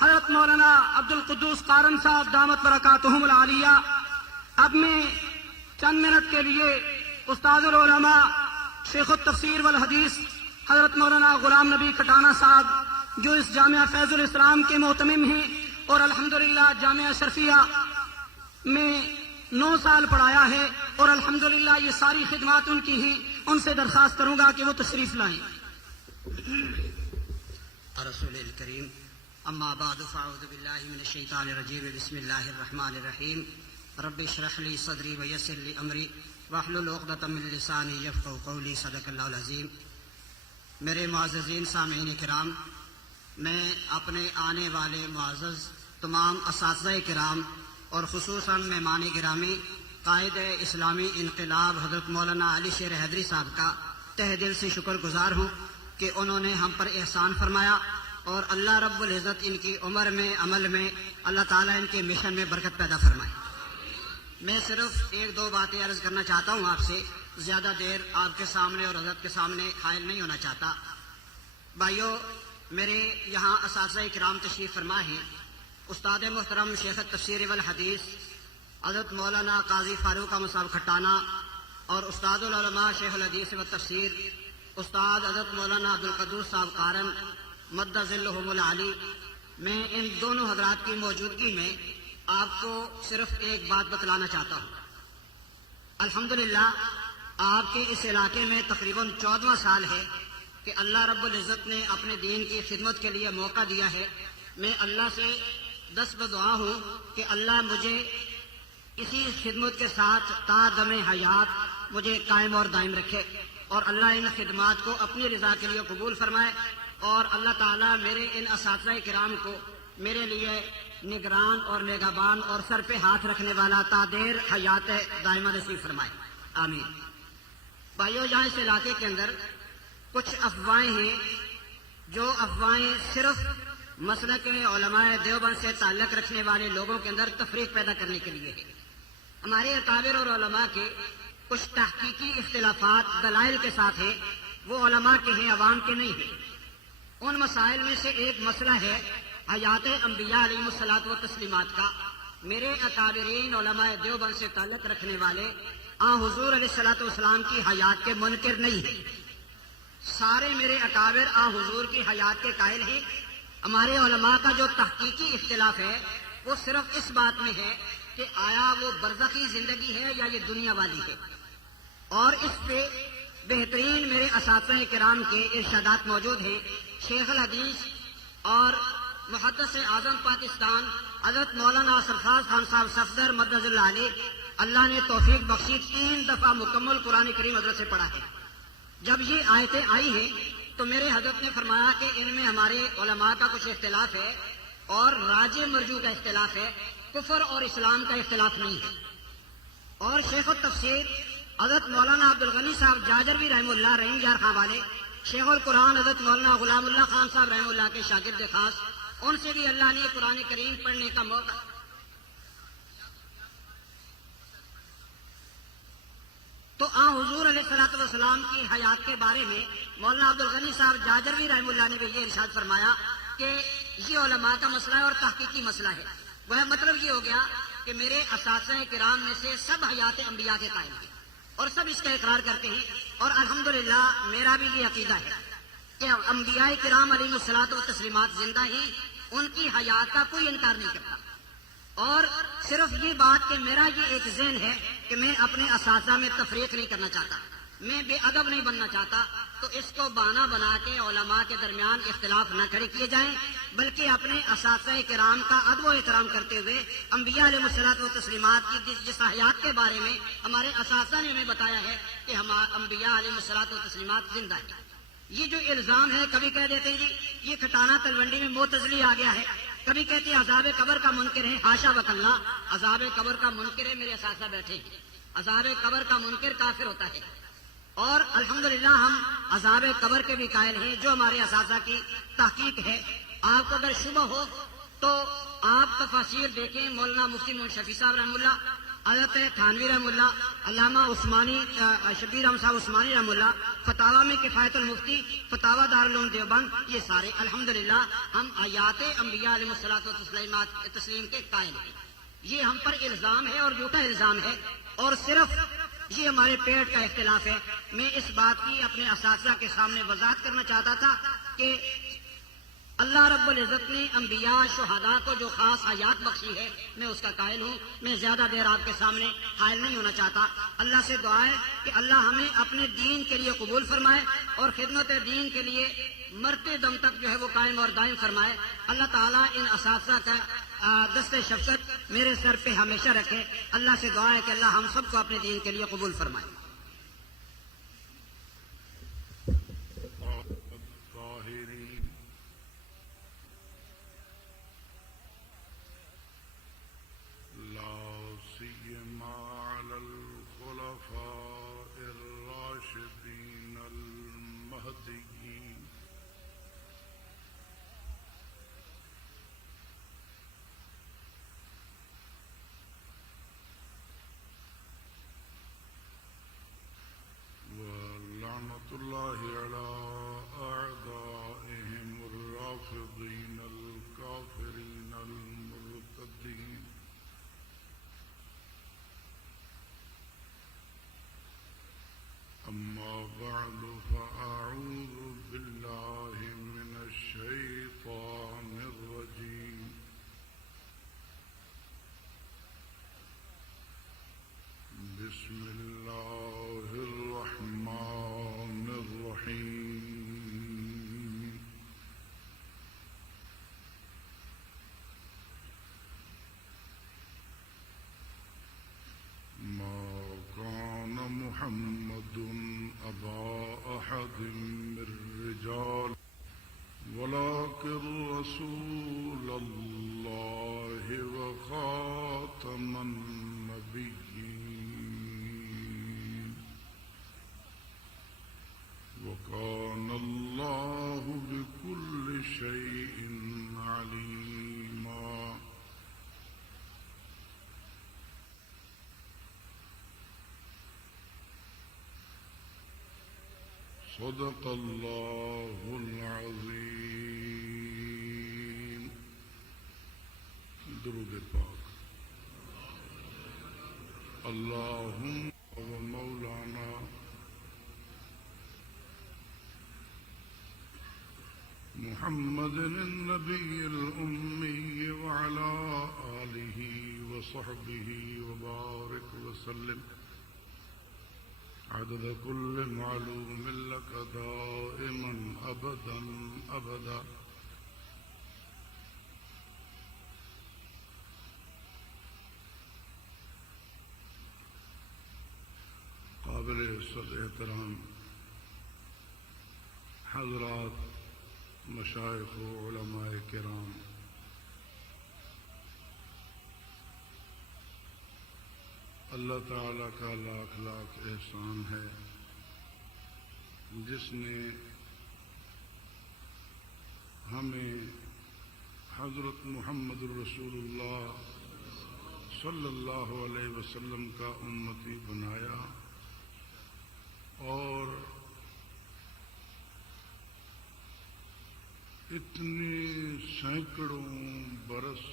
حضرت مولانا عبد القدوس قارن صاحب دامت برکاتہم العالیہ. اب میں چند منٹ کے لیے استاد العلماء شیخ التفسیر والحدیث حضرت مولانا غلام نبی کٹانہ صاحب جو اس جامعہ فیض الاسلام کے محتمم ہیں اور الحمدللہ جامعہ اشرفیہ میں 9 سال پڑھایا ہے اور الحمدللہ یہ ساری خدمات ان کی ہیں، ان سے درخواست کروں گا کہ وہ تشریف لائیں. رسول الکریم اما بعد فاعوذ باللہ من الشیطان الرجیم بسم اللہ الرحمن الرحیم رب اشرح لی صدری ویسر لی امری واحلل عقدۃ من لسانی یفقہوا قولی. صدق اللہ العظیم. میرے معززین سامعین کرام، میں اپنے آنے والے معزز تمام اساتذہ کرام اور خصوصاً مہمان گرامی قائد اسلامی انقلاب حضرت مولانا علی شیر حیدری صاحب کا تہ دل سے شکر گزار ہوں کہ انہوں نے ہم پر احسان فرمایا اور اللہ رب العزت ان کی عمر میں عمل میں اللہ تعالیٰ ان کے مشن میں برکت پیدا فرمائے. میں صرف 1-2 باتیں عرض کرنا چاہتا ہوں آپ سے، زیادہ دیر آپ کے سامنے اور حضرت کے سامنے حائل نہیں ہونا چاہتا. بھائیو، میرے یہاں اساتذہ کرام تشریف فرما ہیں. استاد محترم شیخ التفسیر والحدیث حضرت مولانا قاضی فاروق احمد صاحب کھٹانہ اور استاد العلماء شیخ الحدیث والتفسیر استاد حضرت مولانا عبد القدوس صاحب قارن مد ظلہم العالی، میں ان دونوں حضرات کی موجودگی میں آپ کو صرف ایک بات بتلانا چاہتا ہوں. الحمدللہ آپ کے اس علاقے میں تقریباً 14واں سال ہے کہ اللہ رب العزت نے اپنے دین کی خدمت کے لیے موقع دیا ہے. میں اللہ سے دست بدعا ہوں کہ اللہ مجھے اسی خدمت کے ساتھ تا دم حیات مجھے قائم اور دائم رکھے اور اللہ ان خدمات کو اپنی رضا کے لیے قبول فرمائے اور اللہ تعالیٰ میرے ان اساتذہ کرام کو میرے لیے نگران اور نگہبان اور سر پہ ہاتھ رکھنے والا تا دیر حیات دائمہ نصیب فرمائے. آمین. بھائیو، یہاں اس علاقے کے اندر کچھ افواہیں ہیں جو افواہیں صرف مسلک علماء دیوبند سے تعلق رکھنے والے لوگوں کے اندر تفریق پیدا کرنے کے لیے ہے. ہمارے اکابر اور علماء کے کچھ تحقیقی اختلافات دلائل کے ساتھ ہیں، وہ علماء کے ہیں، عوام کے نہیں ہیں. ان مسائل میں سے ایک مسئلہ ہے حیات انبیاء علیہ الصلوۃ والتسلیمات کا. میرے اکابرین علماء دیوبند سے تعلق رکھنے والے حضور علیہ الصلوۃ والسلام کی حیات کے منکر نہیں ہیں. سارے میرے اکابر حضور کی حیات کے قائل ہیں. ہمارے علماء کا جو تحقیقی اختلاف ہے وہ صرف اس بات میں ہے کہ آیا وہ برزخی زندگی ہے یا یہ دنیا والی ہے، اور اس پہ بہترین میرے اساتذہ کرام کے ارشادات موجود ہیں. شیخ الحدیث اور محدث اعظم پاکستان حضرت مولانا سرفراز خان صاحب صفدر مدد اللہ علیہ، اللہ نے توفیق بخشی 3 دفعہ مکمل قرآن کریم حضرت سے پڑھا ہے. جب یہ آیتیں آئی ہیں تو میرے حضرت نے فرمایا کہ ان میں ہمارے علماء کا کچھ اختلاف ہے اور راجع مرجو کا اختلاف ہے، کفر اور اسلام کا اختلاف نہیں ہے. اور شیخ التفسیر حضرت مولانا عبد الغنی صاحب جاجروی رحمہ اللہ رحیم یار خان والے، شیخ القرآن حضرت مولانا غلام اللہ خان صاحب رحمہ اللہ کے شاگرد خاص، ان سے بھی اللہ نے قرآن کریم پڑھنے کا موقع. تو حضور علیہ الصلوۃ والسلام کی حیات کے بارے میں مولانا عبد الغنی صاحب جاجروی رحمہ اللہ نے بھی یہ ارشاد فرمایا کہ یہ علماء کا مسئلہ ہے اور تحقیقی مسئلہ ہے. وہ مطلب یہ ہو گیا کہ میرے اساتذہ کرام میں سے سب حیات انبیاء کے قائل ہیں اور سب اس کا اقرار کرتے ہیں، اور الحمدللہ میرا بھی یہ عقیدہ ہے کہ انبیاء کرام علیہ الصلوۃ والتسلیمات زندہ ہیں، ان کی حیات کا کوئی انکار نہیں کرتا. اور صرف یہ بات کہ میرا یہ ایک ذہن ہے کہ میں اپنے اساتذہ میں تفریق نہیں کرنا چاہتا، میں بے ادب نہیں بننا چاہتا، تو اس کو بہانہ بنا کے علماء کے درمیان اختلاف نہ کھڑے کیے جائیں، بلکہ اپنے اساتذہ کرام کا ادب و احترام کرتے ہوئے انبیاء علیہ الصلوۃ والتسلیمات کی جس حیات کے بارے میں ہمارے اساتذہ نے ہمیں بتایا ہے کہ ہمارے انبیاء علیہ الصلوۃ والتسلیمات زندہ ہیں. یہ جو الزام ہے، کبھی کہہ دیتے ہیں جی یہ کھٹانہ تلونڈی میں معتزلی آ گیا ہے، کبھی کہتے ہیں عذاب قبر کا منکر ہے. حاشا وکلا، عذاب قبر کا منکر ہے میرے اساتذہ بیٹھے ہیں. عذاب قبر کا منکر کافر ہوتا ہے، اور الحمدللہ ہم عذاب قبر کے بھی قائل ہیں جو ہمارے اساتذہ کی تحقیق ہے. آپ کو اگر شبہ ہو تو آپ تفاسیر دیکھیں، مولانا مفتی محمد شفیع صاحب رحمہ اللہ حضرت تھانوی رحم اللہ، علامہ عثمانی شبیر احمد صاحب عثمانی رحم اللہ، فتاوی میں کفایت المفتی، فتاوی دارالعلوم دیوبند، یہ سارے الحمدللہ ہم آیات انبیاء علیہ الصلوۃ والتسلیم کے قائل ہیں. یہ ہم پر الزام ہے اور جھوٹا الزام ہے، اور صرف یہ ہمارے پیٹ کا اختلاف ہے. میں اس بات کی اپنے اساتذہ کے سامنے وضاحت کرنا چاہتا تھا کہ اللہ رب العزت نے انبیاء شہداء کو جو خاص حیات بخشی ہے، میں اس کا قائل ہوں. میں زیادہ دیر آپ کے سامنے حائل نہیں ہونا چاہتا. اللہ سے دعا ہے کہ اللہ ہمیں اپنے دین کے لیے قبول فرمائے اور خدمت دین کے لیے مرتے دم تک جو ہے وہ قائم اور دائم فرمائے. اللہ تعالیٰ ان اساتذہ کا دست شفقت میرے سر پہ ہمیشہ رکھے. اللہ سے دعا ہے کہ اللہ ہم سب کو اپنے دین کے لیے قبول فرمائے. الله على أعدائهم الرافضين الكافرين المرتدين أما بعد فأعوذ بالله من الشيطان الرجيم بسم الله الرحمن الرحيم ما كان محمد أبا أحد من الرجال ولكن رسول الله وخاتم النبيين وكان الله بكل شيء عليما صدق الله العظيم. درود پاک. اللهم ومولانا محمد النبي الأمي وعلى آله وصحبه وبارك وسلم عدد كل معلوم لك دائما أبدا أبدا. قابل صدر احترام حضرات مشائخ و علماء کرام، اللہ تعالیٰ کا لاکھ لاکھ احسان ہے جس نے ہمیں حضرت محمد الرسول اللہ صلی اللہ علیہ وسلم کا امتی بنایا اور اتنے سینکڑوں برس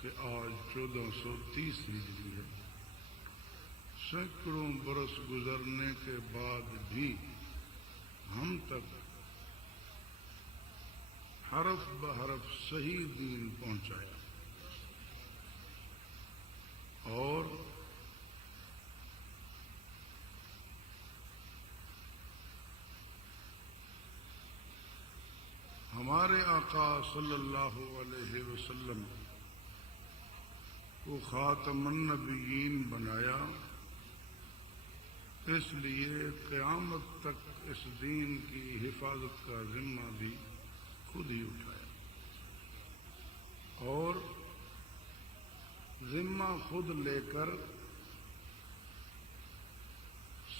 کہ آج 1430 ہجری ہے، سینکڑوں برس گزرنے کے بعد بھی ہم تک حرف بحرف صحیح دین پہنچایا اور ہمارے آقا صلی اللہ علیہ وسلم کو خاتم النبیین بنایا. اس لیے قیامت تک اس دین کی حفاظت کا ذمہ بھی خود ہی اٹھایا اور ذمہ خود لے کر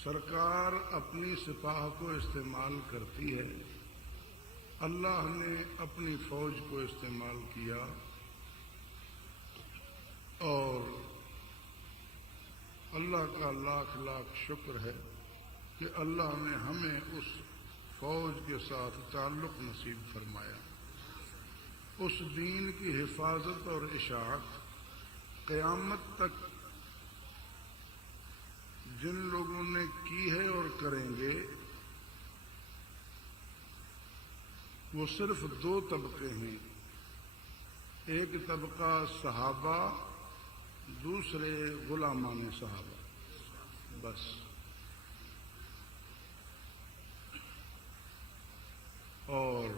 سرکار اپنی سپاہ کو استعمال کرتی ہے. اللہ نے اپنی فوج کو استعمال کیا اور اللہ کا لاکھ لاکھ شکر ہے کہ اللہ نے ہمیں اس فوج کے ساتھ تعلق نصیب فرمایا. اس دین کی حفاظت اور اشاعت قیامت تک جن لوگوں نے کی ہے اور کریں گے وہ صرف دو طبقے ہیں. ایک طبقہ صحابہ، دوسرے غلامان صحابہ. بس. اور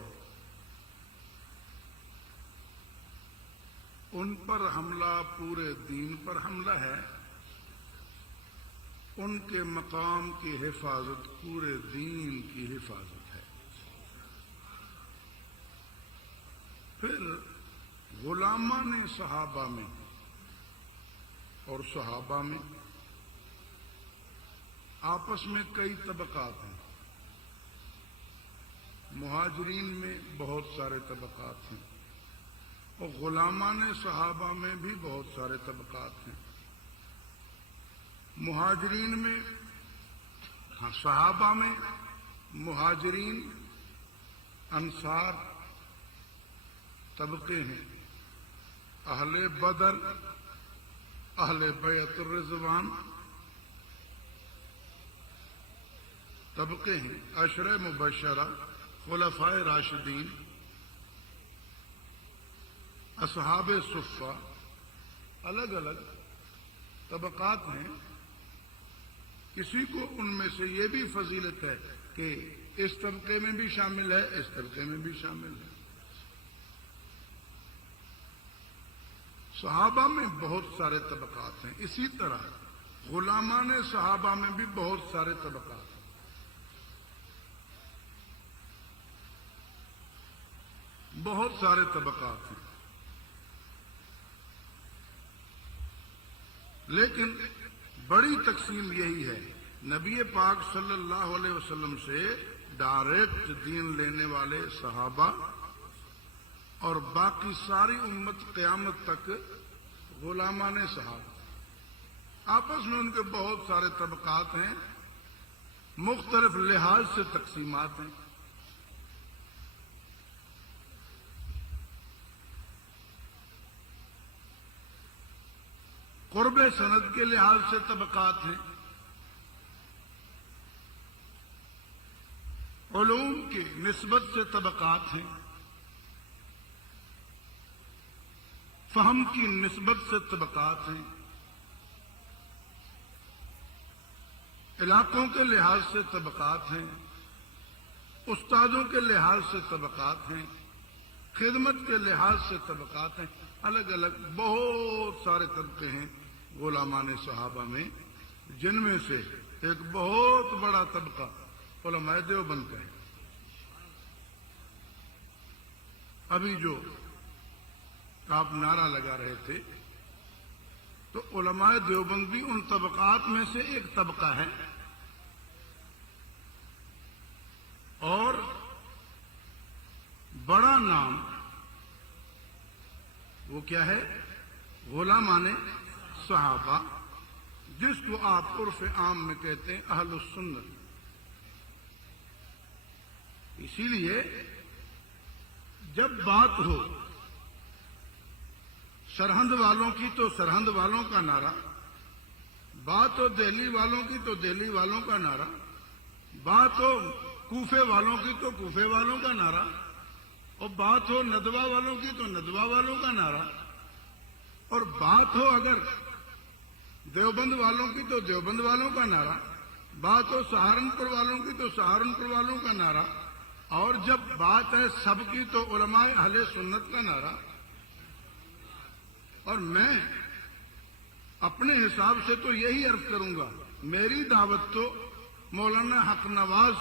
ان پر حملہ پورے دین پر حملہ ہے. ان کے مقام کی حفاظت پورے دین کی حفاظت ہے. پھر غلامان صحابہ میں اور صحابہ میں آپس میں کئی طبقات ہیں. مہاجرین میں بہت سارے طبقات ہیں اور غلامان صحابہ میں بھی بہت سارے طبقات ہیں. مہاجرین میں صحابہ میں مہاجرین انصار طبقے ہیں. اہل بدر، اہل بیعت الرضوان طبقے ہیں. عشرہ مبشرہ، خلفائے راشدین، اصحاب صفہ، الگ الگ طبقات ہیں. کسی کو ان میں سے یہ بھی فضیلت ہے کہ اس طبقے میں بھی شامل ہے، اس طبقے میں بھی شامل ہے. صحابہ میں بہت سارے طبقات ہیں. اسی طرح غلامان صحابہ میں بھی بہت سارے طبقات ہیں. بہت سارے طبقات ہیں. لیکن بڑی تقسیم یہی ہے. نبی پاک صلی اللہ علیہ وسلم سے ڈائریکٹ دین لینے والے صحابہ اور باقی ساری امت قیامت تک غلامان صحابہ. آپس میں ان کے بہت سارے طبقات ہیں، مختلف لحاظ سے تقسیمات ہیں. قرب سند کے لحاظ سے طبقات ہیں، علوم کی نسبت سے طبقات ہیں، فہم کی نسبت سے طبقات ہیں، علاقوں کے لحاظ سے طبقات ہیں، استادوں کے لحاظ سے طبقات ہیں، خدمت کے لحاظ سے طبقات ہیں. الگ الگ بہت سارے طبقے ہیں غلامان صحابہ میں، جن میں سے ایک بہت بڑا طبقہ علماء دیوبند کا ہے. ابھی جو آپ نعرہ لگا رہے تھے تو علماء دیوبند بھی ان طبقات میں سے ایک طبقہ ہے. اور بڑا نام وہ کیا ہے؟ غلامان صحابہ، جس کو آپ عرف عام میں کہتے ہیں اہل السنت. اسی لیے جب بات ہو سرہند والوں کی تو سرہند والوں کا نعرہ، بات ہو دہلی والوں کی تو دہلی والوں کا نعرہ، بات ہو کوفے والوں کی تو کوفے والوں کا نعرہ، اور بات ہو ندوہ والوں کی تو ندوہ والوں کا نعرہ، اور بات ہو اگر دیوبند والوں کی تو دیوبند والوں کا نعرہ، بات ہو سہارنپور والوں کی تو سہارنپور والوں کا نعرہ، اور جب بات ہے سب کی تو علماء اہل سنت کا نعرہ. اور میں اپنے حساب سے تو یہی عرض کروں گا، میری دعوت تو مولانا حق نواز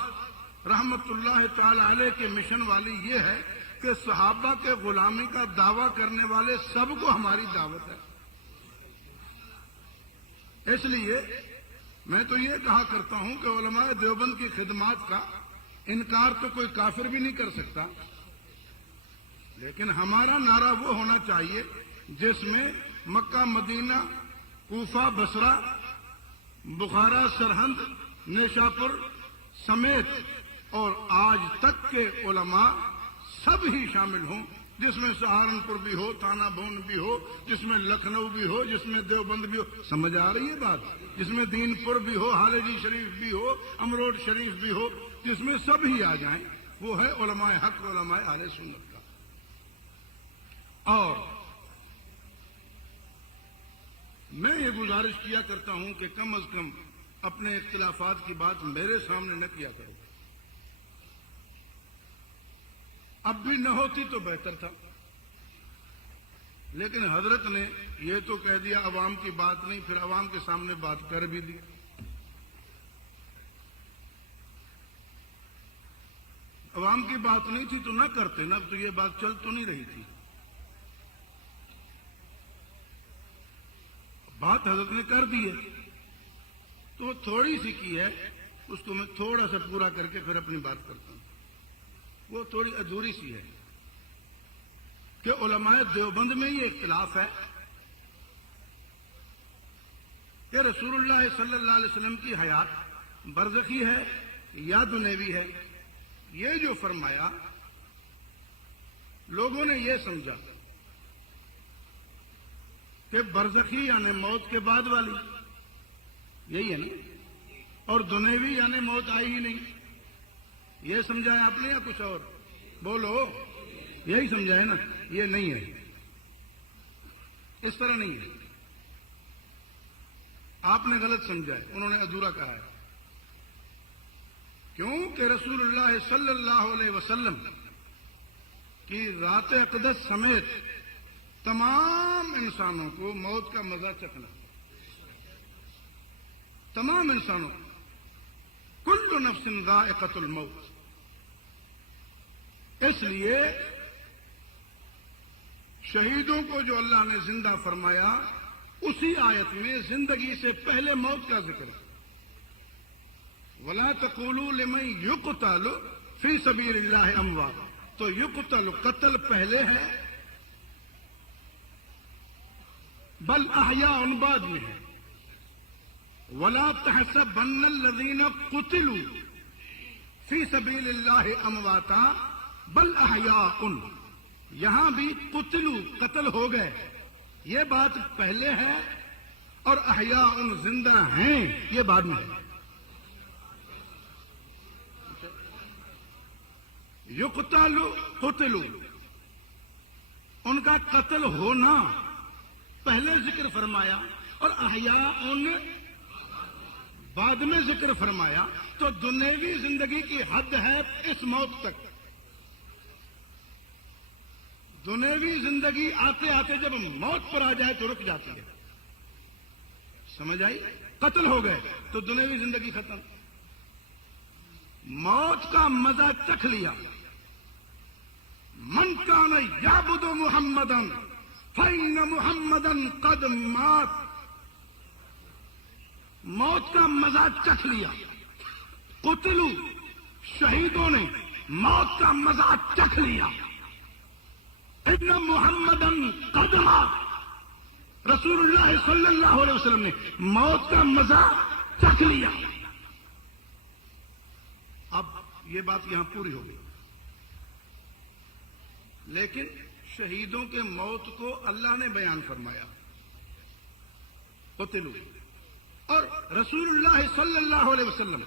رحمت اللہ تعالی علیہ کے مشن والی یہ ہے کہ صحابہ کے غلامی کا دعویٰ کرنے والے سب کو ہماری دعوت ہے. اس لیے میں تو یہ کہا کرتا ہوں کہ علماء دیوبند کی خدمات کا انکار تو کوئی کافر بھی نہیں کر سکتا، لیکن ہمارا نعرہ وہ ہونا چاہیے جس میں مکہ مدینہ کوفہ بصرہ بخارا سرہند نیشاپور سمیت اور آج تک کے علماء سب ہی شامل ہوں، جس میں سہارنپور بھی ہو، تھانہ بھون بھی ہو، جس میں لکھنؤ بھی ہو، جس میں دیوبند بھی ہو، سمجھ آ رہی ہے بات؟ جس میں دین پور بھی ہو، حالجی شریف بھی ہو، امروڈ شریف بھی ہو، جس میں سب ہی آ جائیں، وہ ہے علماء حق، علماء اہل سنت کا۔ اور میں یہ گزارش کیا کرتا ہوں کہ کم از کم اپنے اختلافات کی بات میرے سامنے نہ کیا کرو، اب بھی نہ ہوتی تو بہتر تھا، لیکن حضرت نے یہ تو کہہ دیا عوام کی بات نہیں، پھر عوام کے سامنے بات کر بھی دی۔ عوام کی بات نہیں تھی تو نہ کرتے نا، تو یہ بات چل تو نہیں رہی تھی۔ بات حضرت نے کر دی ہے تو وہ تھوڑی سی کی ہے، اس کو میں تھوڑا سا پورا کر کے پھر اپنی بات کرتا ہوں۔ وہ تھوڑی ادھوری سی ہے کہ علماء دیوبند میں یہ اختلاف ہے کہ رسول اللہ صلی اللہ علیہ وسلم کی حیات برزخی ہے یا دنیوی ہے۔ یہ جو فرمایا لوگوں نے یہ سمجھا کہ برزخی یعنی موت کے بعد والی، یہی ہے نا، اور دنیوی یعنی موت آئی ہی نہیں، یہ سمجھایا آپ نے یا کچھ اور؟ بولو، یہی سمجھائے نا؟ یہ نہیں ہے، اس طرح نہیں ہے، آپ نے غلط سمجھا ہے، انہوں نے ادھورا کہا ہے۔ کیوں کہ رسول اللہ صلی اللہ علیہ وسلم کی رات اقدس سمیت تمام انسانوں کو موت کا مزہ چکھنا، تمام انسانوں کو، کل نفس ذائقۃ الموت۔ اس لیے شہیدوں کو جو اللہ نے زندہ فرمایا، اسی آیت میں زندگی سے پہلے موت کا ذکر ہے۔ وَلَا تَقُولُوا لِمَن يُقْتَلُ فِي سَبِيلِ اللَّهِ أَمْوَاتٌ، تو یقتل قتل پہلے ہے، بل احیاء بعد میں ہے۔ وَلَا تَحْسَبَنَّ الَّذِينَ قُتِلُوا فِي سَبِيلِ اللَّهِ أَمْوَاتًا بل احیاء، یہاں بھی قتلوا قتل ہو گئے، یہ بات پہلے ہے، اور احیاء زندہ ہیں یہ بعد میں ہے۔ یقتل قتلوا، ان کا قتل ہونا پہلے ذکر فرمایا اور احیاء بعد میں ذکر فرمایا، تو دنیوی زندگی کی حد ہے اس موت تک۔ دنیوی زندگی آتے آتے جب موت پر آ جائے تو رک جاتی ہے، سمجھ آئی؟ قتل ہو گئے تو دنیوی زندگی ختم، موت کا مزہ چکھ لیا۔ من کان یعبد محمدا فإن محمدا قد مات، موت کا مزہ چکھ لیا۔ قتلوا، شہیدوں نے موت کا مزہ چکھ لیا۔ ان محمدا قد مات، رسول اللہ صلی اللہ علیہ وسلم نے موت کا مزہ چکھ لیا۔ اب یہ بات یہاں پوری ہو گئی، لیکن شہیدوں کے موت کو اللہ نے بیان فرمایا، قتلوا، اور رسول اللہ صلی اللہ علیہ وسلم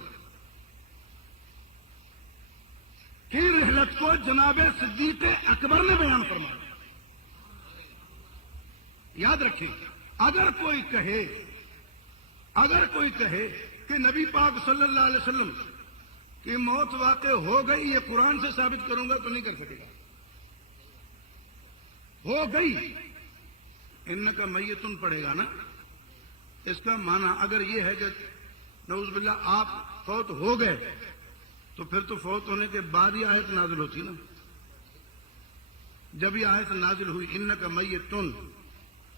کی رحلت کو جناب صدیق اکبر نے بیان فرمایا۔ یاد رکھیں، اگر کوئی کہے کہ نبی پاک صلی اللہ علیہ وسلم کی موت واقع ہو گئی، یہ قرآن سے ثابت کروں گا تو نہیں کر سکے گا۔ ہو گئی، ان کا میتن پڑے گا نا، اس کا معنی اگر یہ ہے کہ نعوذ باللہ آپ فوت ہو گئے تو پھر تو فوت ہونے کے بعد ہی آیت نازل ہوتی نا۔ جب یہ آیت نازل ہوئی ان کا میتن،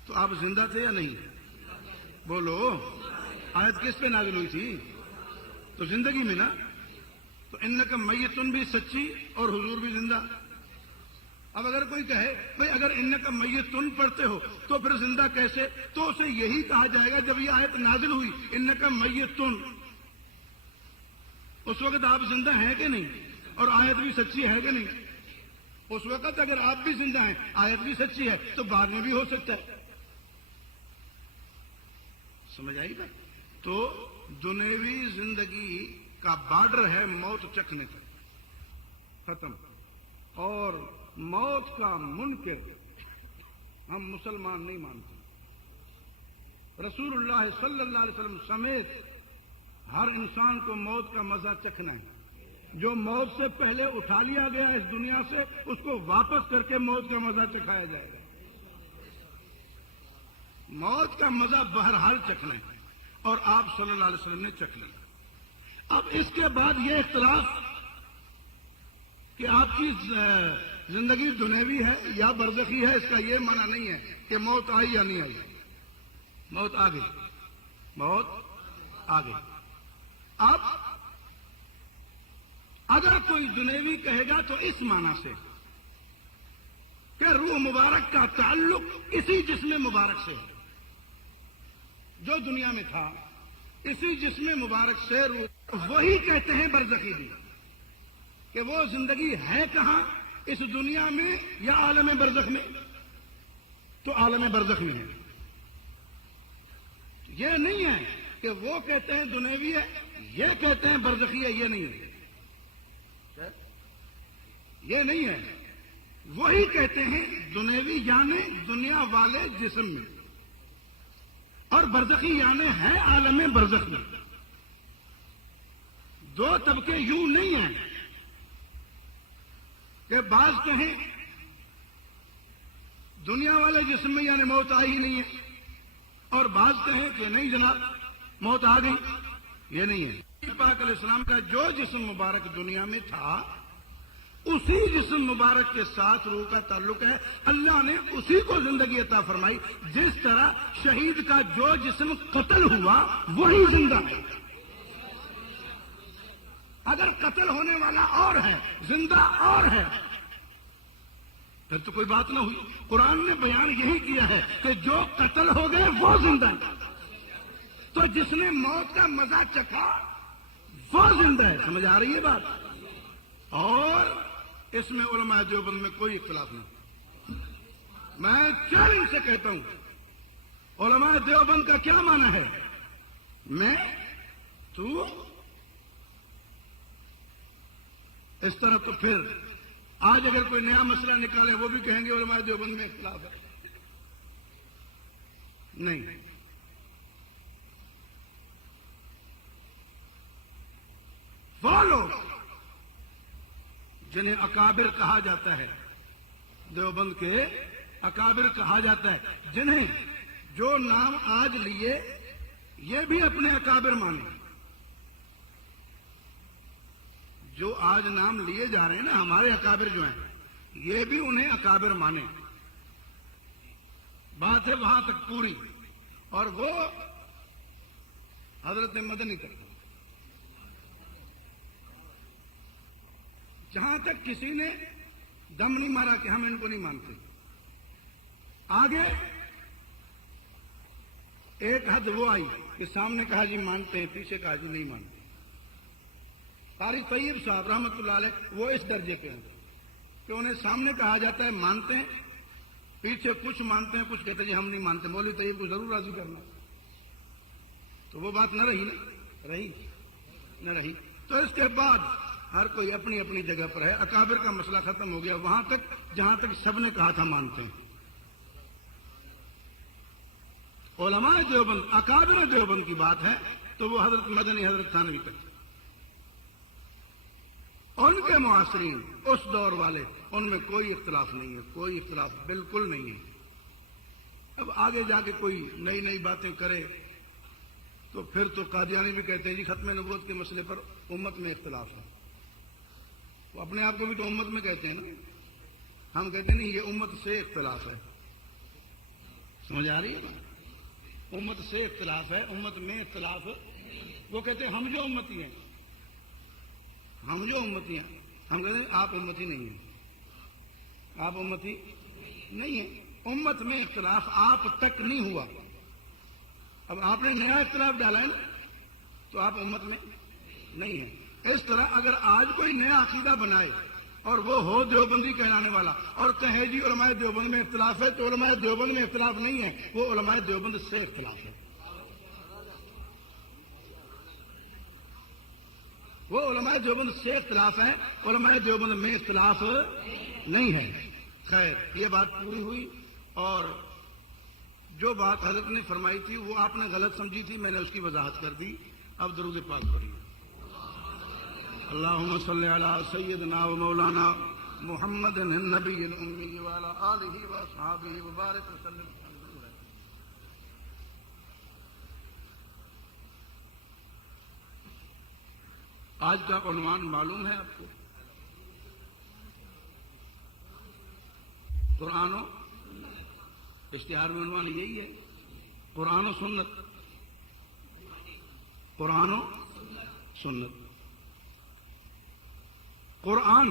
تو آپ زندہ تھے یا نہیں؟ بولو، آیت کس پہ نازل ہوئی تھی؟ تو زندگی میں نا، تو ان کا میتن بھی سچی اور حضور بھی زندہ، اب اگر کوئی کہے بھئی اگر انک میتن پڑھتے ہو تو پھر زندہ کیسے؟ تو اسے یہی کہا جائے گا جب یہ آیت نازل ہوئی انک میتن، اس وقت آپ زندہ ہیں کہ نہیں؟ اور آیت بھی سچی ہے کہ نہیں؟ اس وقت اگر آپ بھی زندہ ہیں، آیت بھی سچی ہے، تو بعد میں بھی ہو سکتا ہے. سمجھ آئی بات؟ تو دنیوی زندگی کا بارڈر ہے موت چکھنے تک، ختم. اور موت کا منکر ہم مسلمان نہیں مانتے. رسول اللہ صلی اللہ علیہ وسلم سمیت ہر انسان کو موت کا مزہ چکھنا ہے. جو موت سے پہلے اٹھا لیا گیا اس دنیا سے، اس کو واپس کر کے موت کا مزہ چکھایا جائے گا. موت کا مزہ بہرحال چکھنا ہے، اور آپ صلی اللہ علیہ وسلم نے چکھ لیا. اب اس کے بعد یہ اختلاف کہ آپ کی زندگی دنیوی ہے یا برزخی ہے، اس کا یہ معنی نہیں ہے کہ موت آئی یا نہیں آئی. موت آ گئی، موت آ گئی. اب اگر کوئی دنیوی کہے گا تو اس معنی سے کہ روح مبارک کا تعلق اسی جسم مبارک سے ہے، جو دنیا میں تھا اسی جسم مبارک سے روح. وہی کہتے ہیں برزخی بھی، کہ وہ زندگی ہے کہاں، اس دنیا میں یا عالم برزخ میں؟ تو عالم برزخ میں ہے. یہ نہیں ہے کہ وہ کہتے ہیں دنیوی ہے، یہ کہتے ہیں برزخی ہے. یہ نہیں ہے، یہ نہیں ہے. وہی کہتے ہیں دنیوی یعنی دنیا والے جسم میں، اور برزخی یعنی ہے عالم برزخ میں. دو طبقے یوں نہیں ہیں کہ بعض کہیں دنیا والے جسم میں یعنی موت آئی ہی نہیں ہے، اور بعض کہیں کہ نہیں جناب موت آ گئی. یہ نہیں ہے. پاک علیہ السلام کا جو جسم مبارک دنیا میں تھا اسی جسم مبارک کے ساتھ روح کا تعلق ہے. اللہ نے اسی کو زندگی عطا فرمائی. جس طرح شہید کا جو جسم قتل ہوا وہی زندہ ہے. اگر قتل ہونے والا اور ہے، زندہ اور ہے، پھر تو کوئی بات نہ ہوئی. قرآن نے بیان یہی کیا ہے کہ جو قتل ہو گئے وہ زندہ ہے. تو جس نے موت کا مزہ چکھا وہ زندہ ہے. سمجھ آ رہی ہے بات؟ اور اس میں علماء دیوبند میں کوئی اختلاف نہیں. میں چیلنج سے کہتا ہوں، علماء دیوبند کا کیا معنی ہے؟ میں، تو، اس طرح. تو پھر آج اگر کوئی نیا مسئلہ نکالے وہ بھی کہیں گے علماء دیوبند میں اختلاف ہے. نہیں. وہ لوگ جنہیں اکابر کہا جاتا ہے، دیوبند کے اکابر کہا جاتا ہے، جنہیں جو نام آج لیے یہ بھی اپنے اکابر مانے. جو آج نام لیے جا رہے ہیں نا ہمارے اکابر جو ہیں، یہ بھی انہیں اکابر مانے. بات ہے وہاں تک پوری. اور وہ حضرت مدنی تک. جہاں تک کسی نے دم نہیں مارا کہ ہم ان کو نہیں مانتے. آگے ایک حد وہ آئی کہ سامنے کہا جی مانتے ہیں، پیچھے کہا جی نہیں مانتے. قاری طیب صاحب رحمت اللہ علیہ وہ اس درجے کے ہیں کہ انہیں سامنے کہا جاتا ہے مانتے ہیں، پیچھے کچھ مانتے ہیں، کچھ کہتے ہیں جی ہم نہیں مانتے. مولوی طیب کو ضرور راضی کرنا. تو وہ بات نہ رہی نہ رہی. تو اس کے بعد ہر کوئی اپنی اپنی جگہ پر ہے. اکابر کا مسئلہ ختم ہو گیا وہاں تک جہاں تک سب نے کہا تھا مانتے ہیں. علماء دیوبند، اکابر دیوبند کی بات ہے تو وہ حضرت مدنی، حضرت تھانوی تک. ان کے معاصرین اس دور والے، ان میں کوئی اختلاف نہیں ہے. کوئی اختلاف بالکل نہیں ہے. اب آگے جا کے کوئی نئی نئی باتیں کرے تو پھر تو قادیانی بھی کہتے ہیں جی ختم نبوت کے مسئلے پر امت میں اختلاف ہے. وہ اپنے آپ کو بھی تو امت میں کہتے ہیں نا. ہم کہتے ہیں نہیں، یہ امت سے اختلاف ہے. سمجھ آ رہی ہے؟ امت سے اختلاف ہے، امت میں اختلاف ہے. وہ کہتے ہیں ہم جو امتی ہیں، ہم جو امتی ہیں. ہم کہتے ہیں آپ امتی نہیں ہیں. آپ امتی نہیں ہیں. امت میں اختلاف آپ تک نہیں ہوا. اب آپ نے نیا اختلاف ڈالا ہے نا تو آپ امت میں نہیں ہیں. اس طرح اگر آج کوئی نیا عقیدہ بنائے اور وہ ہو دیوبندی کہلانے والا اور کہے جی علماء دیوبند میں اختلاف ہے، تو علماء دیوبند میں اختلاف نہیں ہے، وہ علماء دیوبند سے اختلاف ہے. وہ علماء دیوبند سے اختلاف ہے، علماء دیوبند میں اختلاف نہیں ہے. خیر، یہ بات پوری ہوئی. اور جو بات حضرت نے فرمائی تھی وہ آپ نے غلط سمجھی تھی، میں نے اس کی وضاحت کر دی. اب درود پاک پڑھیے. اللہم صلی علی سیدنا و مولانا محمد النبی الامی وعلی آلہ و اصحابہ وبارک وسلم. آج کا عنوان معلوم ہے آپ کو؟ قرآن و اشتہار میں عنوان یہی ہے، قرآن و سنت. قرآن و سنت. قرآن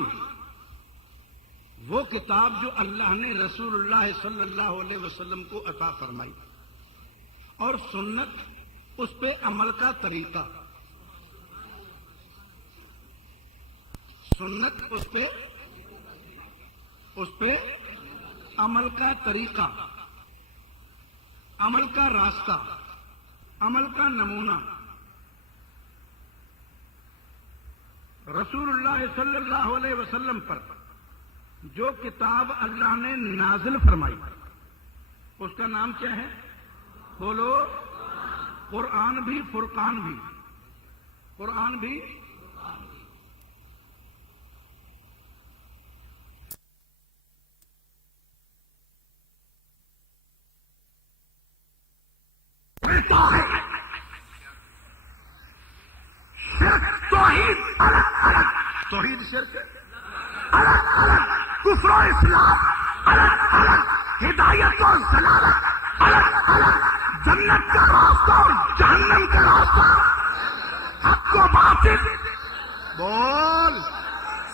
وہ کتاب جو اللہ نے رسول اللہ صلی اللہ علیہ وسلم کو عطا فرمائی، اور سنت اس پہ عمل کا طریقہ. سنت اس پہ عمل کا طریقہ، عمل کا راستہ، عمل کا نمونہ. رسول اللہ صلی اللہ علیہ وسلم پر جو کتاب اللہ نے نازل فرمائی اس کا نام کیا ہے؟ بولو. قرآن بھی، فرقان بھی. قرآن بھی. توحید شرک الگ الگ، کفر و اسلام الگ الگ، ہدایت اور ضلالت الگ الگ، جنت کا راستہ اور جہنم کا راستہ، حق و باطل، بول،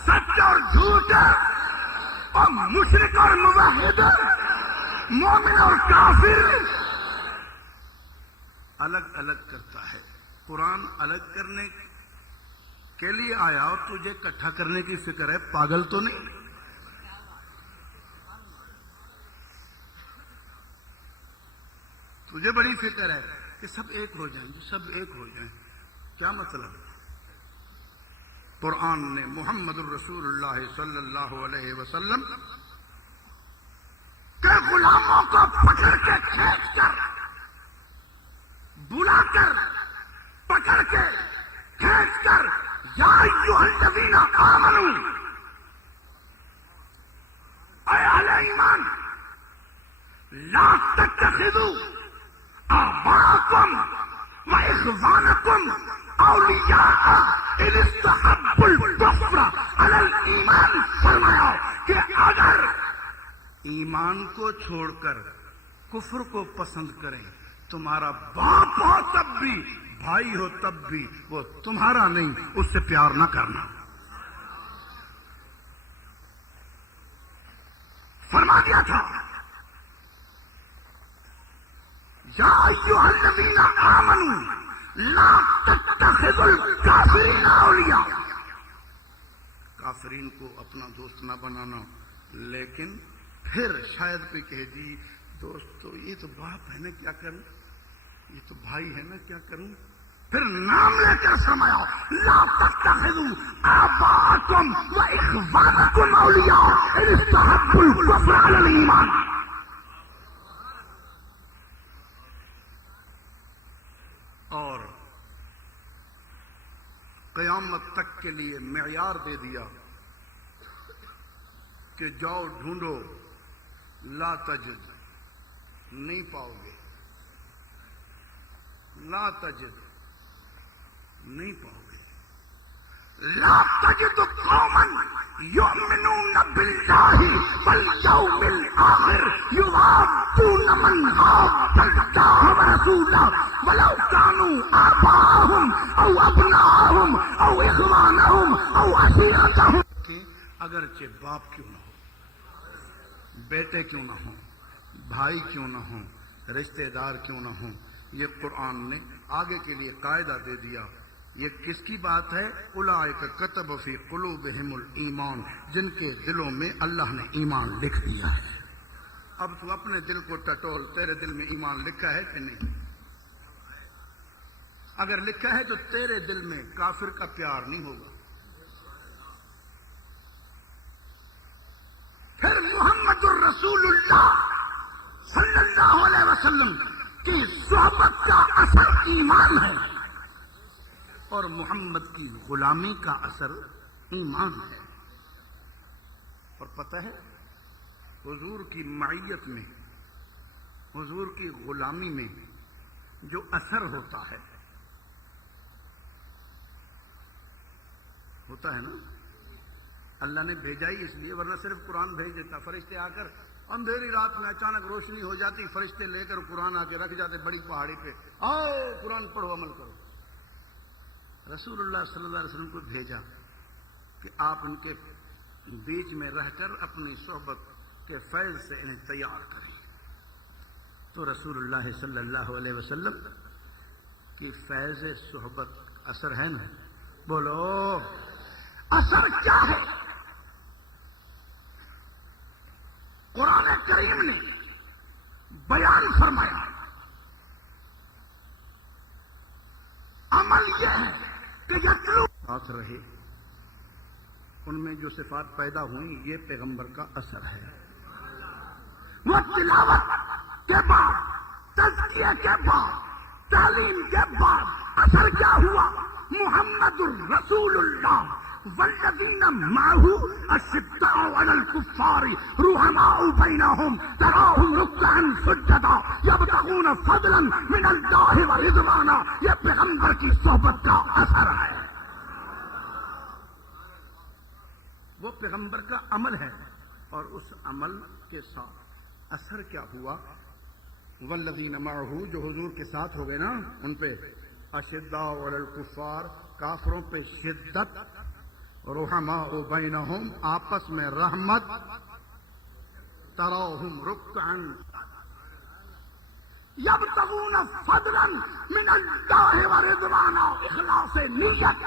سچ اور جھوٹ، اور مشرک اور موحد، مومن اور کافر، الگ الگ کرتا ہے. قرآن الگ کرنے کے لیے آیا اور تجھے اکٹھا کرنے کی فکر ہے. پاگل تو نہیں؟ تجھے بڑی فکر ہے کہ سب ایک ہو جائیں، سب ایک ہو جائیں. کیا مطلب؟ قرآن نے محمد الرسول اللہ صلی اللہ علیہ وسلم کے غلاموں کو پکڑ کے کھینچ کر، بلا کر، پکڑ کے کھینچ کر، یا ایھا الذین آمنوا، اے اہل ایمان، لا تتخذوا آباءکم و اخوانکم اولیاء ان استحبوا الکفر علی الایمان. فرمایا کہ اگر ایمان کو چھوڑ کر کفر کو پسند کریں، تمہارا باپ ہو تب بھی، بھائی ہو تب بھی، وہ تمہارا نہیں، اس سے پیار نہ کرنا. فرما دیا تھا یا ایھا الذین آمنوا لا تتخذوا الکافرین اولیاء. کافرین کو اپنا دوست نہ بنانا. لیکن پھر شاید کوئی کہے جی دوستو یہ تو باپ ہے نا، کیا کروں، یہ تو بھائی ہے نا، کیا کروں. پھر نام لے کر فرمایا لا تتخذوا آباءکم و اخوانکم اولیاء ان استحبوا الکفر علی الایمان. اور قیامت تک کے لیے معیار دے دیا کہ جاؤ ڈھونڈو، لا تجد، نہیں پاؤ گے. لا تجد، نہیں پاؤ گے. لا تجد قوما یؤمنون باللہ والیوم الآخر یوادون من حاد اللہ ورسولہ ولو کانوا آباءہم او ابناءہم او اخوانہم او عشیرتہم. اگرچہ باپ کیوں نہ ہو. بیٹے کیوں نہ ہوں، بھائی کیوں نہ ہوں، رشتہ دار کیوں نہ ہوں، یہ قرآن نے آگے کے لیے قاعدہ دے دیا۔ یہ کس کی بات ہے؟ اولئک کتب فی قلوبہم الایمان، جن کے دلوں میں اللہ نے ایمان لکھ دیا ہے۔ اب تو اپنے دل کو ٹٹول، تیرے دل میں ایمان لکھا ہے کہ نہیں؟ اگر لکھا ہے تو تیرے دل میں کافر کا پیار نہیں ہوگا۔ پھر محمد الرسول اللہ صلی اللہ علیہ وسلم کی صحبت کا اثر ایمان ہے، اور محمد کی غلامی کا اثر ایمان ہے۔ اور پتہ ہے حضور کی معیت میں، حضور کی غلامی میں جو اثر ہوتا ہے نا، اللہ نے بھیجا ہی اس لیے، ورنہ صرف قرآن بھیج دیتا۔ فرشتے آ کر اندھیری رات میں اچانک روشنی ہو جاتی، فرشتے لے کر قرآن آ کے رکھ جاتے بڑی پہاڑی پہ، آؤ قرآن پڑھو، عمل کرو۔ رسول اللہ صلی اللہ علیہ وسلم کو بھیجا کہ آپ ان کے بیچ میں رہ کر اپنی صحبت کے فیض سے انہیں تیار کریں۔ تو رسول اللہ صلی اللہ علیہ وسلم کی فیض صحبت اثر ہے نا؟ بولو اثر کیا ہے؟ قرآن کریم نے بیان فرمایا، عمل یہ ہے کہ یتلو ساتھ رہے، ان میں جو صفات پیدا ہوئی یہ پیغمبر کا اثر ہے۔ وہ تلاوت کے بعد، تزکیہ کے بعد، تعلیم کے بعد اثر کیا ہوا؟ محمد الرسول اللہ والذین معہ اشداء علی الکفار رحماء بینہم تراہم رکعا سجدا یبتغون فضلا من اللہ ورضوانا۔ یہ پیغمبر کی صحبت کا اثر ہے، وہ پیغمبر کا عمل ہے۔ اور اس عمل کے ساتھ اثر کیا ہوا؟ والذین معہ، جو حضور کے ساتھ ہو گئے نا، ان پہ اشداء علی الکفار، کافروں پہ شدت، رحماء بینہم، آپس میں رحمت، تراہم رکعا یبتغون فضلا من اللہ ورضوانا، اخلاص نیت۔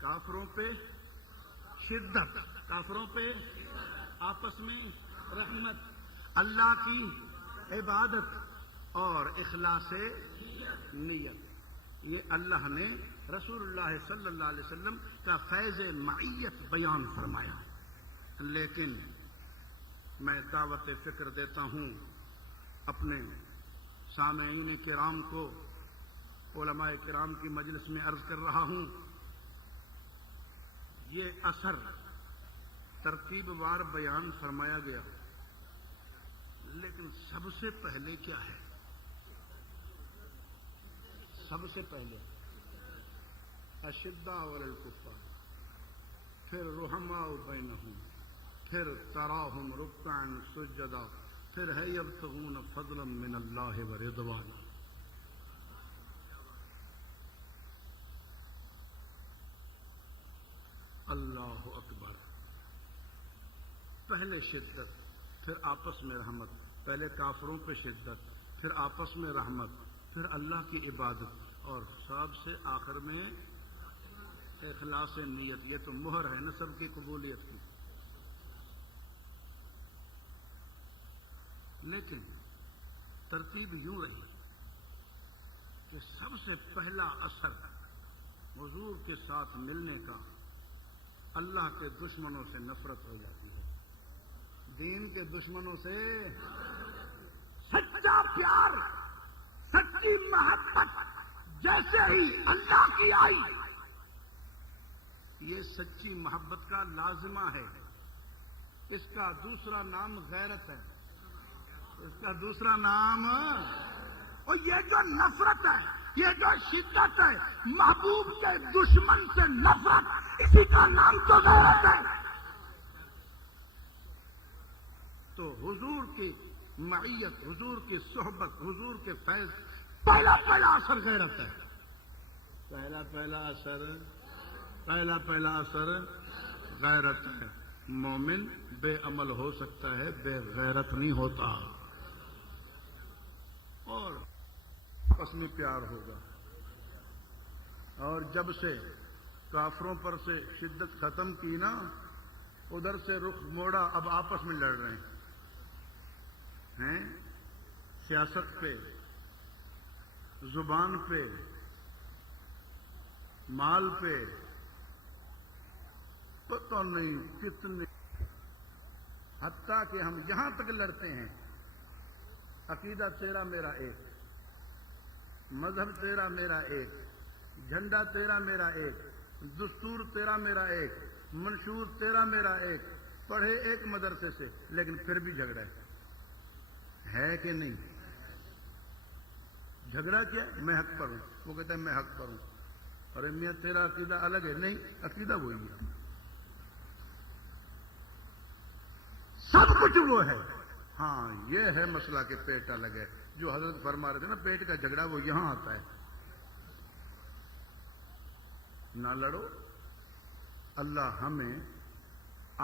کافروں پہ شدت، کافروں پہ آپس میں رحمت، اللہ کی عبادت اور اخلاص نیت۔ یہ اللہ نے رسول اللہ صلی اللہ علیہ وسلم کا فیض معیت بیان فرمایا۔ لیکن میں دعوت فکر دیتا ہوں اپنے سامعین کرام کو، علماء کرام کی مجلس میں عرض کر رہا ہوں، یہ اثر ترتیب وار بیان فرمایا گیا، لیکن سب سے پہلے کیا ہے؟ سب سے پہلے اشداء علی الکفار، پھر رحماء بینہم، پھر تراہم رکعا سجدا، پھر ہے یبتغون فضلا من اللہ ورضوانا۔ اللہ اکبر۔ پہلے شدت، پھر آپس میں رحمت، پہلے کافروں پہ شدت، پھر آپس میں رحمت، پھر اللہ کی عبادت، اور سب سے آخر میں اخلاص نیت۔ یہ تو مہر ہے نا سب کی قبولیت کی۔ لیکن ترتیب یوں رہی کہ سب سے پہلا اثر حضور کے ساتھ ملنے کا، اللہ کے دشمنوں سے نفرت ہو جاتی ہے، دین کے دشمنوں سے سچا پیار، سچی محبت جیسے ہی اللہ کی آئی، یہ سچی محبت کا لازمہ ہے۔ اس کا دوسرا نام غیرت ہے، اس کا دوسرا نام، اور یہ جو نفرت ہے، یہ جو شدت ہے، محبوب کے دشمن سے نفرت، اسی کا نام تو غیرت ہے۔ تو حضور کی معیت، حضور کی صحبت، حضور کے فیض، پہلا اثر غیرت ہے۔ پہلا اثر غیرت ہے. مومن بے عمل ہو سکتا ہے، بے غیرت نہیں ہوتا. اور آپس میں پیار ہوگا. اور جب سے کافروں پر سے شدت ختم کی نا، ادھر سے رخ موڑا، اب آپس میں لڑ رہے ہیں. سیاست پہ، زبان پہ، مال پہ، پتہ نہیں کتنے، حتیٰ کہ ہم یہاں تک لڑتے ہیں. عقیدہ تیرا میرا ایک، مذہب تیرا میرا ایک، جھنڈا تیرا میرا ایک، دستور تیرا میرا ایک، منشور تیرا میرا ایک، پڑھے ایک مدرسے سے، لیکن پھر بھی جھگڑا ہے کہ نہیں؟ جھگڑا کیا؟ میں حق پر ہوں، وہ کہتا ہے میں حق پر ہوں. ارے میاں تیرا عقیدہ الگ ہے. نہیں، عقیدہ وہی ہے، سب کچھ وہ ہے. ہاں یہ ہے مسئلہ کہ پیٹ الگ ہے. جو حضرت فرما رہے تھے نا پیٹ کا جھگڑا، وہ یہاں آتا ہے. نہ لڑو. اللہ ہمیں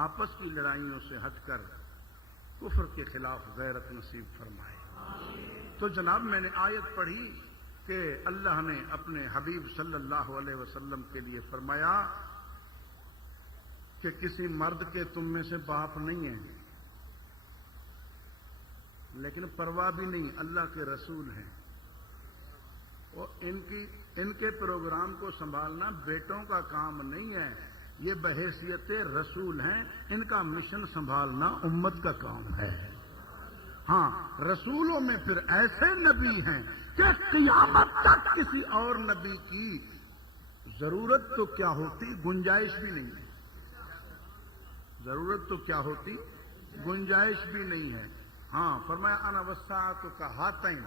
آپس کی لڑائیوں سے ہٹ کر کفر کے خلاف غیرت نصیب فرمائے. تو جناب میں نے آیت پڑھی کہ اللہ نے اپنے حبیب صلی اللہ علیہ وسلم کے لیے فرمایا کہ کسی مرد کے تم میں سے باپ نہیں ہے، لیکن پرواہ بھی نہیں، اللہ کے رسول ہیں. اور ان کے پروگرام کو سنبھالنا بیٹوں کا کام نہیں ہے، یہ بحیثیت رسول ہیں، ان کا مشن سنبھالنا امت کا کام ہے. ہاں رسولوں میں پھر ایسے نبی ہیں کہ قیامت تک کسی اور نبی کی ضرورت تو کیا ہوتی، گنجائش بھی نہیں ہے. ضرورت تو کیا ہوتی، گنجائش بھی نہیں ہے. ہاں فرمایا انا والساعۃ کہاتین،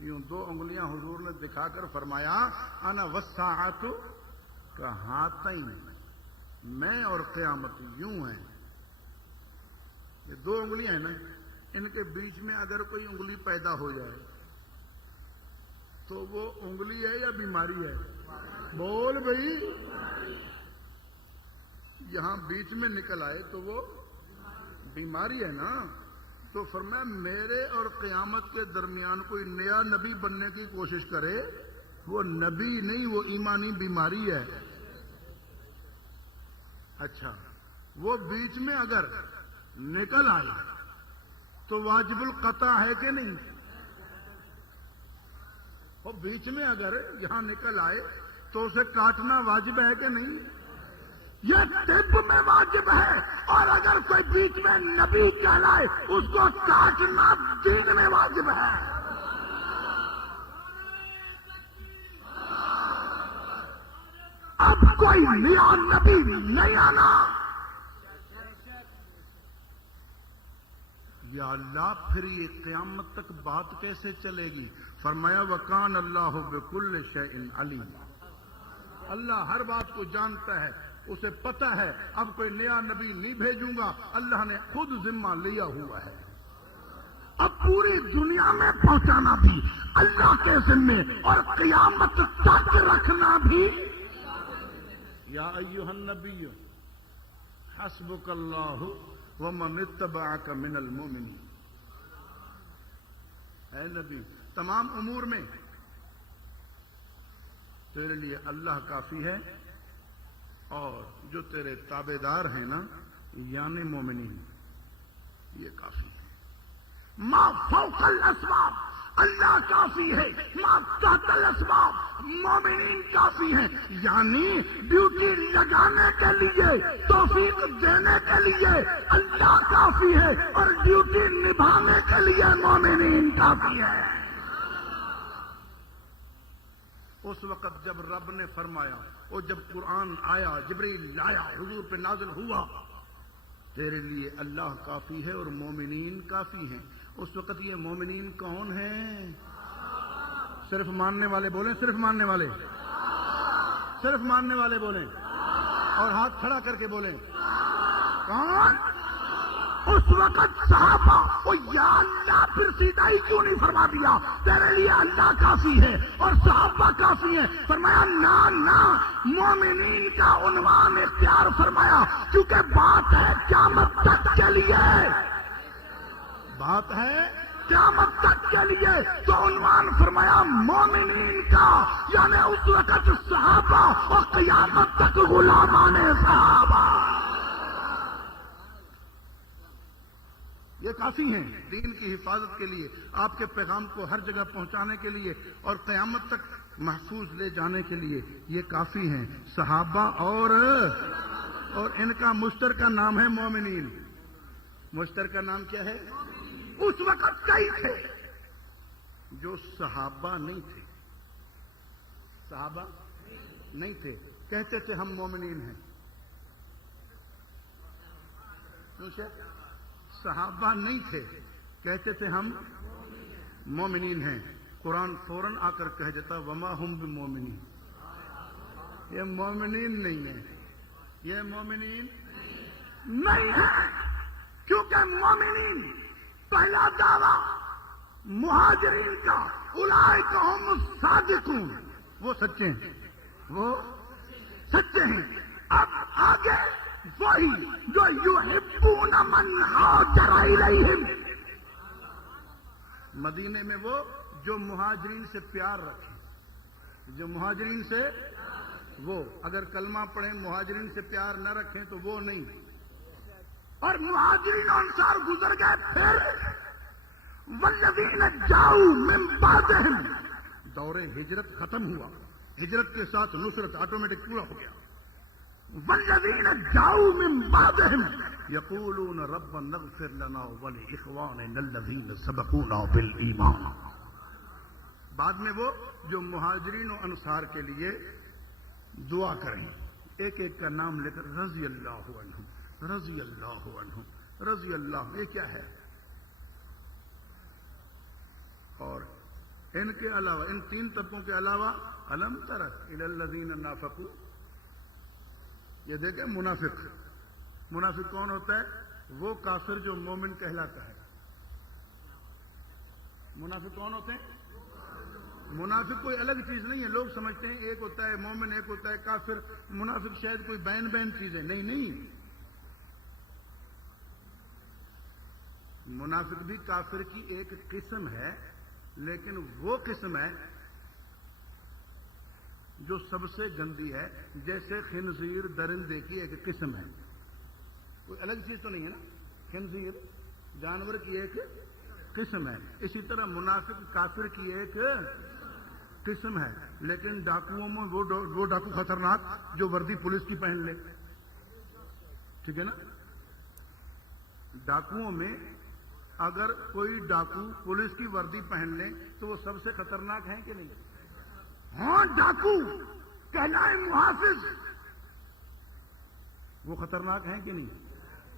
یوں 2 انگلیاں حضور نے دکھا کر فرمایا انا والساعۃ کہاتین، میں اور قیامت یوں ہیں. یہ 2 انگلیاں ہیں نا، ان کے بیچ میں اگر کوئی انگلی پیدا ہو جائے تو وہ انگلی ہے یا بیماری ہے؟ بول بھائی. یہاں بیچ میں نکل آئے تو وہ بیماری ہے نا. تو فرمایا میرے اور قیامت کے درمیان کوئی نیا نبی بننے کی کوشش کرے، وہ نبی نہیں، وہ ایمانی بیماری ہے. اچھا وہ بیچ میں اگر نکل آئے تو واجب القطع ہے کہ نہیں؟ وہ بیچ میں اگر یہاں نکل آئے تو اسے کاٹنا واجب ہے کہ نہیں؟ یہ طب میں واجب ہے. اور اگر کوئی بیچ میں نبی کہلائے اس کو کاٹنا دین میں واجب ہے. اب کوئی نیا نبی نہیں آنا. یا اللہ پھر یہ قیامت تک بات کیسے چلے گی؟ فرمایا وکان اللہ بکل شیء علیم، اللہ ہر بات کو جانتا ہے، اسے پتہ ہے. اب کوئی نیا نبی نہیں بھیجوں گا، اللہ نے خود ذمہ لیا ہوا ہے. اب پوری دنیا میں پہنچانا بھی اللہ کے ذمے اور قیامت تک رکھنا بھی. یا ایھا النبی حسبک اللہ ومن اتبعک من المؤمنین. اے نبی تمام امور میں تیرے لیے اللہ کافی ہے، اور جو تیرے تابع دار ہیں نا یعنی مومنین، یہ کافی ہے. ما فوق الاسباب اللہ کافی ہے، ما تحت الاسباب مومنین کافی ہیں. یعنی ڈیوٹی لگانے کے لیے، توفیق دینے کے لیے اللہ کافی ہے، اور ڈیوٹی نبھانے کے لیے مومنین کافی ہے. اس وقت جب رب نے فرمایا، اور جب قرآن آیا، جبریل آیا، حضور پہ نازل ہوا، تیرے لیے اللہ کافی ہے اور مومنین کافی ہیں. اس وقت یہ مومنین کون ہیں؟ صرف ماننے والے بولیں، صرف ماننے والے، صرف ماننے والے بولیں، اور ہاتھ کھڑا کر کے بولیں. کون؟ اس وقت صحابہ او یا اللہ پھر سیدھا ہی کیوں نہیں فرما دیا تیرے لیے اللہ کافی ہے اور صحابہ کافی ہے؟ فرمایا نہ مومنین کا عنوان اختیار فرمایا، کیونکہ بات ہے قیامت تک کے لیے، بات ہے قیامت تک کے لیے، تو عنوان فرمایا مومنین کا، یعنی اس وقت صحابہ اور قیامت تک غلامان صحابہ یہ کافی ہیں دین کی حفاظت کے لیے، آپ کے پیغام کو ہر جگہ پہنچانے کے لیے اور قیامت تک محفوظ لے جانے کے لیے یہ کافی ہیں صحابہ، اور ان کا مشترکہ نام ہے مومنین۔ مشترکہ نام کیا ہے؟ اس وقت کئی تھے جو صحابہ نہیں تھے، صحابہ نہیں تھے، کہتے تھے ہم مومنین ہیں۔ صحابہ نہیں تھے، کہتے تھے ہم مومنین ہیں۔ قرآن فوراً آ کر کہہ دیتا وما ہم بمومنین، یہ مومنین نہیں ہے، یہ مومنین نہیں ہے، کیونکہ مومنین پہلا دعویٰ مہاجرین کا اولئک هم الصادقون، وہ سچے ہیں، وہ سچے ہیں۔ اب آگے وہی جو یحبون من ہاجر الیہم، مدینے میں وہ جو مہاجرین سے پیار رکھیں، جو مہاجرین سے، وہ اگر کلمہ پڑھیں مہاجرین سے پیار نہ رکھیں تو وہ نہیں۔ اور مہاجرین و انصار گزر گئے، پھر والذین جاؤوا من بعدہم، دور ہجرت ختم ہوا، ہجرت کے ساتھ نصرت آٹومیٹک پورا ہو گیا۔ والذین جاؤوا من بعدہم یقولون ربنا اغفر لنا ولاخواننا الذین سبقونا بالایمان، بعد میں وہ جو مہاجرین و انصار کے لیے دعا کریں، ایک ایک کا نام لے کر رضی اللہ عنہم، رضی اللہ عنہم، رضی اللہ، یہ کیا ہے؟ اور ان کے علاوہ، ان تین طبقوں کے علاوہ الم تر الی الذین نافقوا، یہ دیکھیں منافق، منافق کون ہوتا ہے؟ وہ کافر جو مومن کہلاتا ہے۔ منافق کون ہوتے ہیں؟ منافق کوئی الگ چیز نہیں ہے، لوگ سمجھتے ہیں ایک ہوتا ہے مومن، ایک ہوتا ہے کافر، منافق شاید کوئی بین چیز ہے، نہیں، منافق بھی کافر کی ایک قسم ہے، لیکن وہ قسم ہے جو سب سے گندی ہے، جیسے خنزیر درندے کی ایک قسم ہے، کوئی الگ چیز تو نہیں ہے نا، خنزیر جانور کی ایک قسم ہے، اسی طرح منافق کافر کی ایک قسم ہے، لیکن ڈاکوؤں میں وہ ڈاکو خطرناک جو وردی پولیس کی پہن لے، ٹھیک ہے نا؟ ڈاکوؤں میں اگر کوئی ڈاکو پولیس کی وردی پہن لے تو وہ سب سے خطرناک ہیں کہ نہیں؟ ہاں، ڈاکو کہلائے محافظ، وہ خطرناک ہیں کہ نہیں؟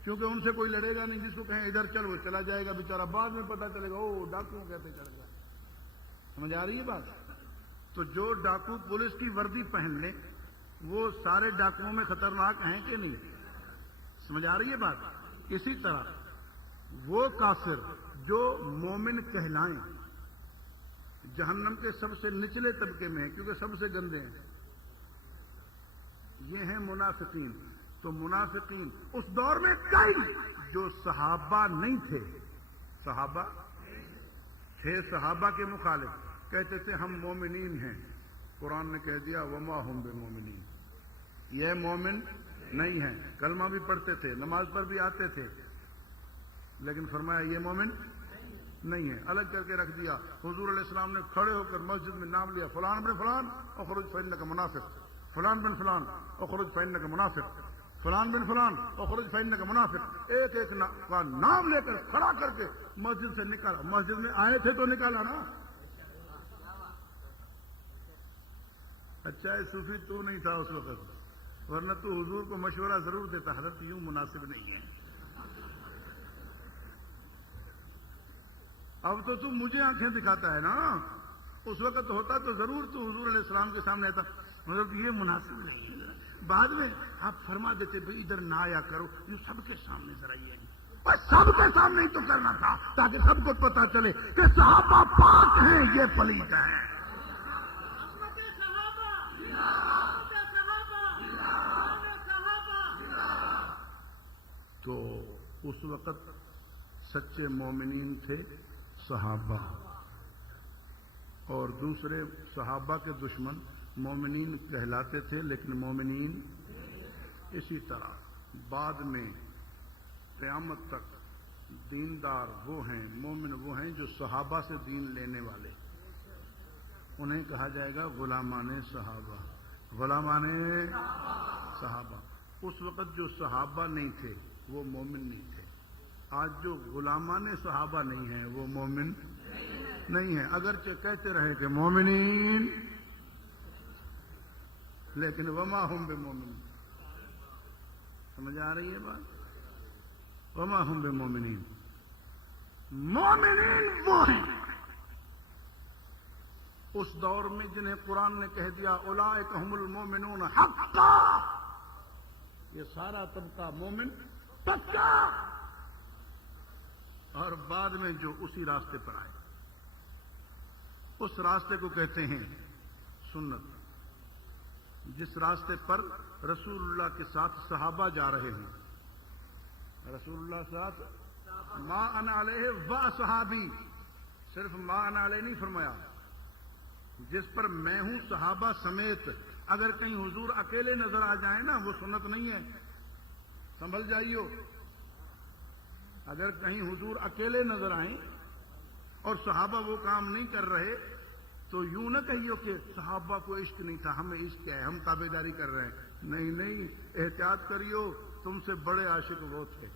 کیونکہ ان سے کوئی لڑے گا نہیں، جس کو کہیں ادھر چل وہ چلا جائے گا بیچارہ، بعد میں پتا چلے گا او ڈاکو کہتے چل گیا۔ سمجھ آ رہی ہے بات؟ تو جو ڈاکو پولیس کی وردی پہن لیں وہ سارے ڈاکوؤں میں خطرناک ہیں کہ نہیں؟ سمجھ آ رہی ہے بات؟ اسی طرح وہ کافر جو مومن کہلائیں جہنم کے سب سے نچلے طبقے میں ہیں، کیونکہ سب سے گندے ہیں، یہ ہیں منافقین۔ تو منافقین اس دور میں کئی جو صحابہ نہیں تھے، صحابہ تھے، صحابہ کے مخالف کہتے تھے ہم مومنین ہیں، قرآن نے کہہ دیا وما ہم بمومنین، یہ مومن نہیں ہیں، کلمہ بھی پڑھتے تھے، نماز پر بھی آتے تھے، لیکن فرمایا یہ مومن نہیں ہے، الگ کر کے رکھ دیا۔ حضور علیہ السلام نے کھڑے ہو کر مسجد میں نام لیا، فلان بن فلان اخرج فإنک منافق، فلان بن فلان اخرج فإنک منافق، فلان بن فلان اخرج فإنک منافق، ایک ایک کا نام لے کر کھڑا کر کے مسجد سے نکالا۔ مسجد میں آئے تھے تو نکالا نا۔ اچھا صوفی تو نہیں تھا اس وقت، ورنہ تو حضور کو مشورہ ضرور دیتا، حضرت یوں مناسب نہیں ہے۔ اب تو مجھے آنکھیں دکھاتا ہے نا، اس وقت ہوتا تو ضرور تو حضور علیہ السلام کے سامنے آتا، مطلب یہ مناسب نہیں ہے، بعد میں آپ فرما دیتے بھئی ادھر نہ آیا کرو، یہ سب کے سامنے ذرا یہ اور سب کے سامنے ہی تو کرنا تھا تاکہ سب کو پتا چلے کہ صحابہ پاک ہیں، یہ پلیت ہیں۔ تو اس وقت سچے مومنین تھے صحابہ، اور دوسرے صحابہ کے دشمن مومنین کہلاتے تھے لیکن مومنین۔ اسی طرح بعد میں قیامت تک دیندار وہ ہیں، مومن وہ ہیں جو صحابہ سے دین لینے والے، انہیں کہا جائے گا غلامان صحابہ، غلامان صحابہ۔ اس وقت جو صحابہ نہیں تھے وہ مومن نہیں تھے، آج جو غلامان صحابہ نہیں ہیں وہ مومن نہیں ہیں، اگرچہ کہتے رہے کہ مومنین، لیکن وما ہم بمومنین۔ سمجھ آ رہی ہے بات؟ وما ہم بمومنین۔ مومنین وہ ہیں اس دور میں جنہیں قرآن نے کہہ دیا اولئک ہم المومنون حقا، یہ سارا طبقہ مومن پکا، اور بعد میں جو اسی راستے پر آئے، اس راستے کو کہتے ہیں سنت۔ جس راستے پر رسول اللہ کے ساتھ صحابہ جا رہے ہیں، رسول اللہ کے ساتھ ما انا علیہ و صحابی، صرف ما انا علیہ نہیں فرمایا، جس پر میں ہوں صحابہ سمیت۔ اگر کہیں حضور اکیلے نظر آ جائیں نا وہ سنت نہیں ہے، سنبھل جائیو۔ اگر کہیں حضور اکیلے نظر آئیں اور صحابہ وہ کام نہیں کر رہے تو یوں نہ کہیو کہ صحابہ کو عشق نہیں تھا، ہمیں عشق ہے، ہم تابعداری کر رہے ہیں۔ نہیں نہیں، احتیاط کریو، تم سے بڑے عاشق وہ تھے۔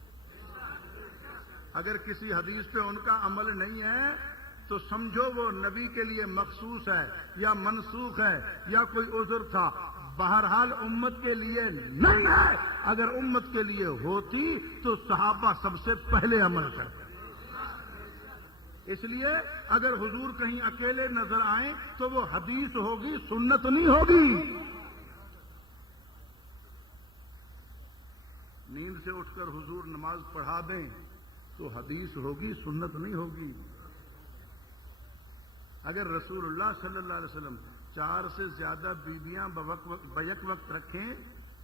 اگر کسی حدیث پہ ان کا عمل نہیں ہے تو سمجھو وہ نبی کے لیے مخصوص ہے یا منسوخ ہے یا کوئی عذر تھا، بہرحال امت کے لیے نہیں ہے۔ اگر امت کے لیے ہوتی تو صحابہ سب سے پہلے عمل کرتے۔ اس لیے اگر حضور کہیں اکیلے نظر آئیں تو وہ حدیث ہوگی، سنت نہیں ہوگی۔ نیند سے اٹھ کر حضور نماز پڑھا دیں تو حدیث ہوگی، سنت نہیں ہوگی۔ اگر رسول اللہ صلی اللہ علیہ وسلم 4 سے زیادہ بیویاں بیک وقت رکھیں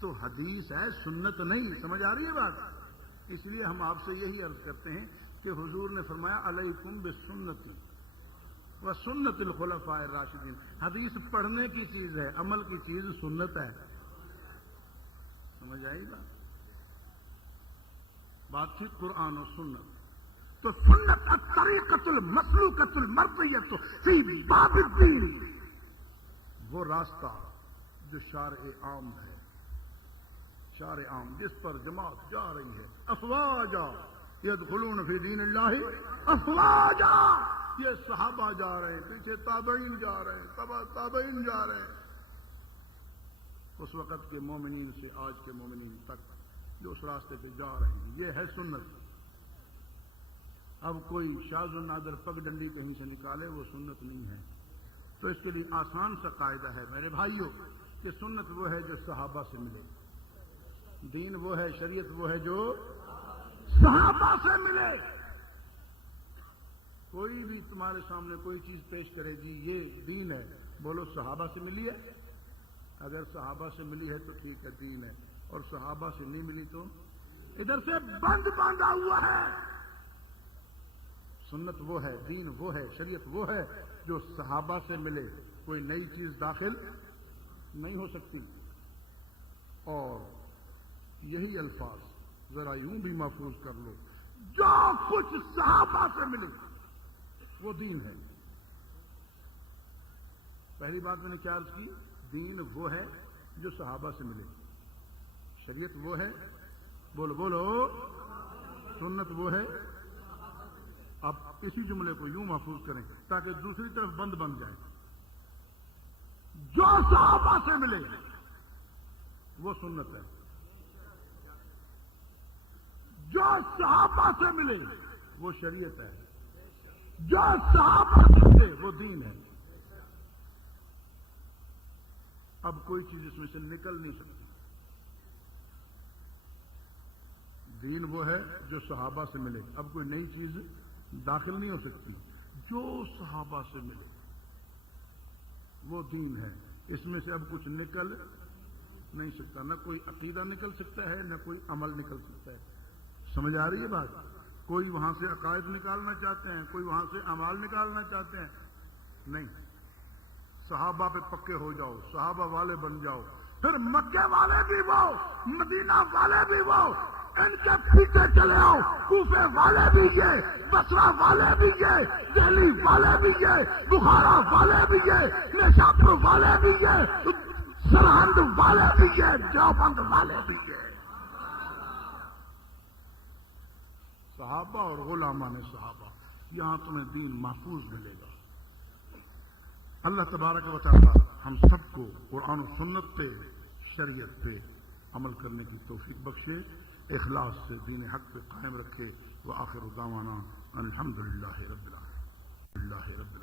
تو حدیث ہے، سنت نہیں۔ سمجھ آ رہی ہے بات؟ اس لیے ہم آپ سے یہی عرض کرتے ہیں کہ حضور نے فرمایا علیکم بسنتی و سنت الخلفاء الراشدین۔ حدیث پڑھنے کی چیز ہے، عمل کی چیز سنت ہے۔ سمجھ آئی بات تھی قرآن و سنت۔ تو سنت الطریقۃ المسلوکۃ المرضیۃ فی باب الدین، وہ راستہ جو شارع عام ہے، شارع عام جس پر جماعت جا رہی ہے، افواجا یدخلون فی دین اللہ افواجا، یہ صحابہ جا رہے ہیں، پیچھے تابعین جا رہے ہیں، تبع تابعین جا رہے ہیں، اس وقت کے مومنین سے آج کے مومنین تک جو اس راستے پہ جا رہے ہیں، یہ ہے سنت۔ اب کوئی شاذ و نادر پگ ڈنڈی کہیں سے نکالے وہ سنت نہیں ہے۔ تو اس کے لیے آسان سا قاعدہ ہے میرے بھائیوں کہ سنت وہ ہے جو صحابہ سے ملے، دین وہ ہے، شریعت وہ ہے جو صحابہ سے ملے۔ کوئی بھی تمہارے سامنے کوئی چیز پیش کرے گی یہ دین ہے، بولو صحابہ سے ملی ہے۔ اگر صحابہ سے ملی ہے تو ٹھیک ہے، دین ہے، اور صحابہ سے نہیں ملی تو ادھر سے بند باندھا ہوا ہے۔ سنت وہ ہے، دین وہ ہے، شریعت وہ ہے جو صحابہ سے ملے، کوئی نئی چیز داخل نہیں ہو سکتی۔ اور یہی الفاظ ذرا یوں بھی محفوظ کر لو، جو کچھ صحابہ سے ملے وہ دین ہے۔ پہلی بات میں نے کیا عرض کی؟ دین وہ ہے جو صحابہ سے ملے، شریعت وہ ہے، بولو بولو، سنت وہ ہے۔ اب اسی جملے کو یوں محفوظ کریں تاکہ دوسری طرف بند بن جائے، جو صحابہ سے ملے وہ سنت ہے، جو صحابہ سے ملے وہ شریعت ہے، جو صحابہ سے ملے وہ دین ہے۔ اب کوئی چیز اس میں سے نکل نہیں سکتی۔ دین وہ ہے جو صحابہ سے ملے. اب کوئی نئی چیز داخل نہیں ہو سکتی. جو صحابہ سے ملے وہ دین ہے. اس میں سے اب کچھ نکل نہیں سکتا. نہ کوئی عقیدہ نکل سکتا ہے نہ کوئی عمل نکل سکتا ہے. سمجھ آ رہی ہے بات؟ کوئی وہاں سے عقائد نکالنا چاہتے ہیں, کوئی وہاں سے اعمال نکالنا چاہتے ہیں. نہیں, صحابہ پہ پکے ہو جاؤ, صحابہ والے بن جاؤ. پھر مکے والے بھی وہ, مدینہ والے بھی وہ, ان کے پیچھے چلے آؤ. کوفے والے بھی یہ, بصرہ والے بھی یہ, دہلی والے بھی یہ, بخارا والے بھی یہ, نیشاپور والے بھی یہ, سرہند والے بھی یہ, دیوبند والے بھی یہ. صحابہ اور غلامان صحابہ, یہاں تمہیں دین محفوظ ملے گا. اللہ تبارک و تعالی ہم سب کو قرآن و سنت پہ, شریعت پہ عمل کرنے کی توفیق بخشے, اخلاص سے دین حق پہ قائم رکھے. وآخر دعوانا الحمدللہ رب العالمین.